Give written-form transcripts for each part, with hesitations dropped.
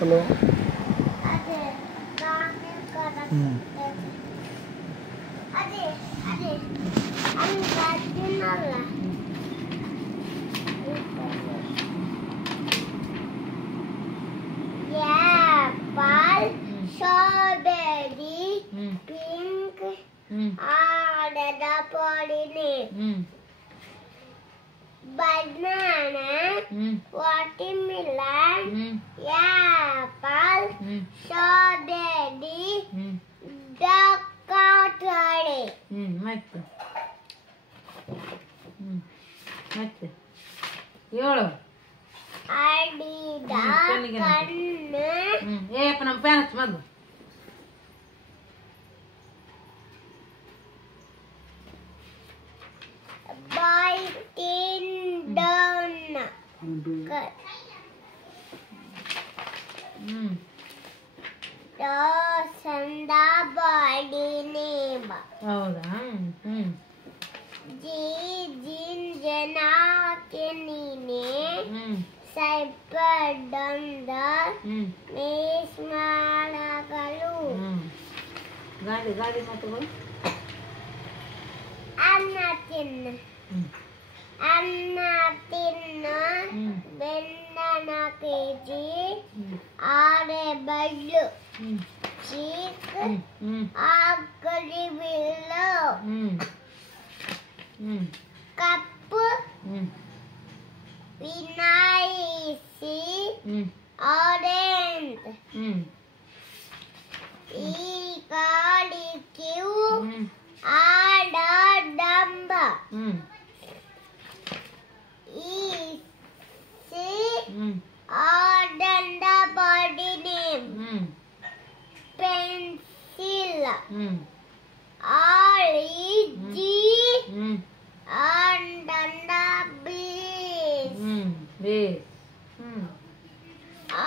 Hello strawberry, pink, banana, watermelon, apple, strawberry, avocado. ಮತ್ತೆ ಹೇಳು ಆಡಿದ ಕಣ್ಣು ಏಪ್ಪ ನಮ್ಮ ಫ್ಯಾನ್ ಹಚ್ಚ ಮೊದಲು biting down ಸಂದ ಬಾಡಿ ನೇಮ ಹೌದಾ ಜನ ನೀನೆ ಸೈಪಡಂದ ಮೇಸ್ಮಾಳಗಳು ಗಾಡಿ ಗಾಡಿ ಮಾತುಗಳು ಅನ್ನ ತಿನ್ನು ಬೆಣ್ಣನ ಕೆಜಿ ಆರೆ ಬಳ್ಳು ಚೀಕ್ ಆಕಳಿ ಬಿಲ್ಲು ಕಪ್ಪು ವಿನಾಯಿಸಿ ಆರೆಂಜ್ ಈ ಗಾಡಿ ಕ್ಯೂ ಆಡ ಡಂಬ ಈ ಸಿ ಆಡಂಡ ಬಾಡಿ ನೇಮ್ ಪೆನ್ಸಿಲ್ ಆಳಿ ಜಿ ಆಡಂಡ ಬೀಸ್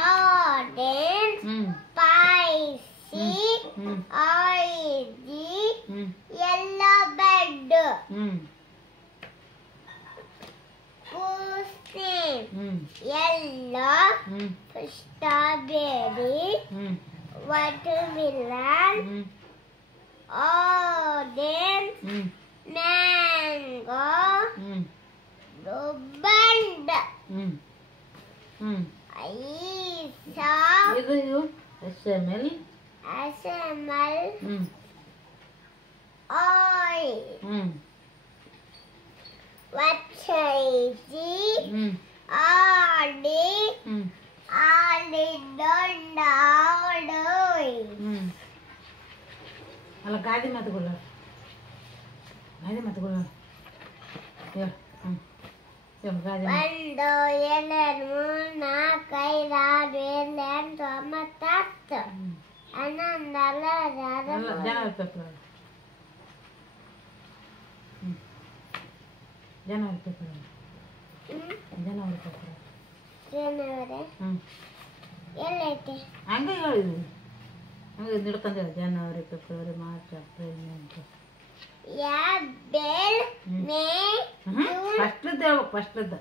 ಆರೆಂಜ್ ಸ್ಪೈಸಿ ಆಯಿಜಿ yellow bed whose name yellow strawberry watermelon orange mango band ಇದು SML oil ವಚ್ಚೈಜಿ ಆಡಿ ಆಡಿದೊಂಡಾಡೋಯ್ ಅಲ್ಲ ಗಾದಿ ಮಾತುಗಳು ಗಾದಿ ಒಂದು ಎರಡು ಮೂರು ನಾಲ್ಕು ಐದು ಆರು ಏಳು ಎಂಟು ಒಂಬತ್ತು ಹತ್ತು ಹನ್ನೊಂದು ಹನ್ನೆರಡು ಜನವರಿ ಫೆಬ್ರವರಿ ಎಲ್ಲೈತೆ ಹಂಗೆ ಹೇಳಿದ್ವಿ ಹಂಗೆ ನಿಡ್ಕೊಂಡ January February March April May ಅಂತ ಏಪ್ರಿಲ್ ಮೇ ಫಸ್ಟ್ಲದ್ದು ಹೇಳ್ಬೇಕು ಫಸ್ಟ್ಲದ್ದು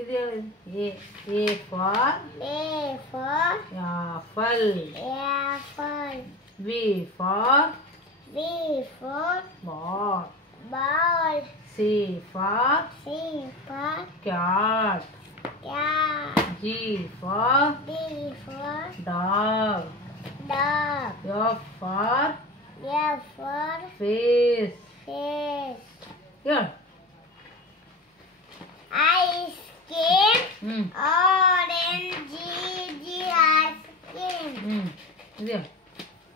ಇದು ಹೇಳಿ A for apple B for ball C for cat G for dog F for fish yeah ice cream orange ice cream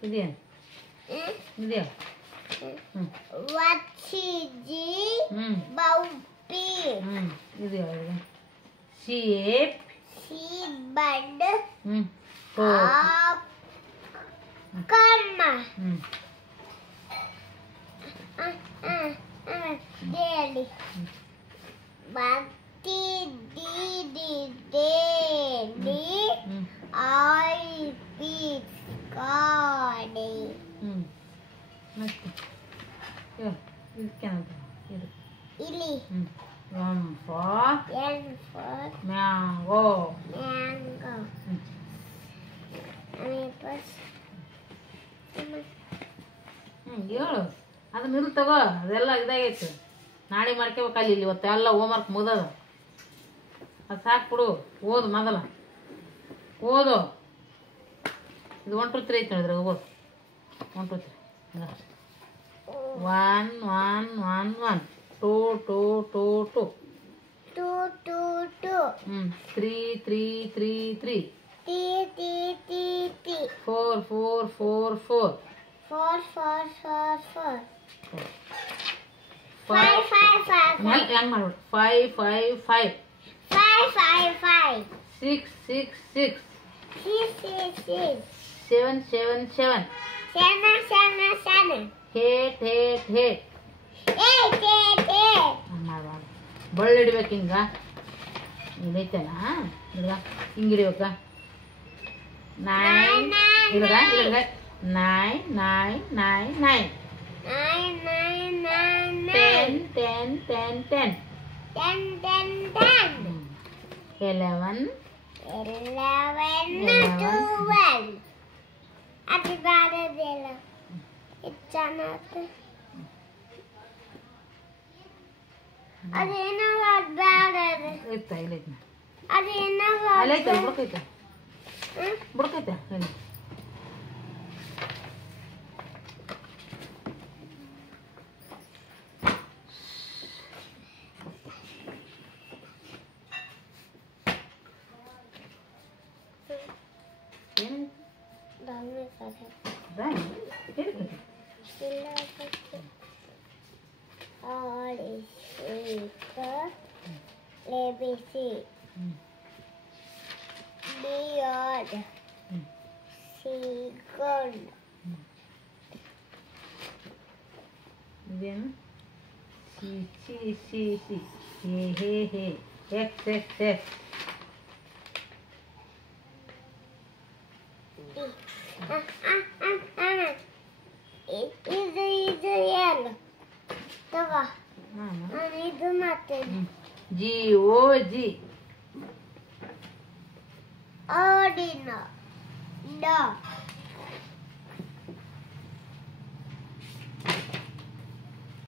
ಇದೆಯಾ ವಚ್ಚಿಜಿ ಬೌಪಿ ಇದೆಯಾ ಶೇಪ್ ಬಡ್ ಕಮ್ಮ ಹೇಳಿ ಭಕ್ತಿ ಡಿ ಐ ಪೀಸ್ ಕಾಡಿ ಮತ್ತೆ ಇದಕ್ಕೇನಂತ ಇದು ಇಲ್ಲಿ M for N for mango ಹೇಳು ಅದನ್ನ ಇಲ್ಲಿ ತಗೋ, ಅದೆಲ್ಲ ಇದಾಗೈತೆ. ನಾಳೆ ಮಾಡ್ಕೋಬೇಕಲ್ಲಿ, ಇಲ್ಲಿ ಇವತ್ತು ಎಲ್ಲ ಹೋಮ್ವರ್ಕ್ ಮುಗ್ದದ. ಅದು ಸಾಕ್ಬಿಡು, ಓದು ಮೊದಲ ಓದು. ಇದು 1 2 3 ಐತೆ ನೋಡಿದ್ರೆ ಓದು. 1 2 3 1 1 1 1 2 2 2 2 2 2 2 3 3 3 3 3 4 4 4 4 4 4 4 4 5 5 5 5 ಹೆಂಗ್ ಮಾಡ್ಬಿಡು 5 5 5 5 5 5 6 6 6 6 6 6 7 7 7 7 7 7 8 8 8 8 8 8 ಮಾಡ್ಬಾರ್ದು. ಬಳ್ಳಿ ಹಿಡಿಬೇಕು ಹಿಂಗ, ಹಿಂಗೈತೆನಾ ಹಿಡ್ಗ, ಹಿಂಗೆ ಹಿಡಿಬೇಕ. 9 ಹಿಡ್ಗ ಹಿಡ್ಗ 9 9 9 9 9 9 9 10 10 10 10 10 10 10 11 11 12 ಅದು ಬಾರದಿಲ್ಲ ಚೆನ್ನಾಗಿ ಅದೇನೋ ಬಾರದು ಐತಾ ಇಲ್ಲೈತೆ ಅದೇನೋ ಅಲ್ಲೈತೆ ಬುಡಕೈತೆ ಬುಡಕೈತೆ ಹೇಳಿ. ಇದೇನು ಸಿ ಸಿ ಸಿ ಸಿ ಹೇ ಹೇ ಹೇ ಎಕ್ಸ್ ಎಕ್ಸ್ ಎಕ್ಸ್ ಇದು ಏನು ತಗೋ ನಾನು ಇದು ಮಾಡ್ತೇನೆ. ಜಿ ಓ ಜಿ Ordino. No.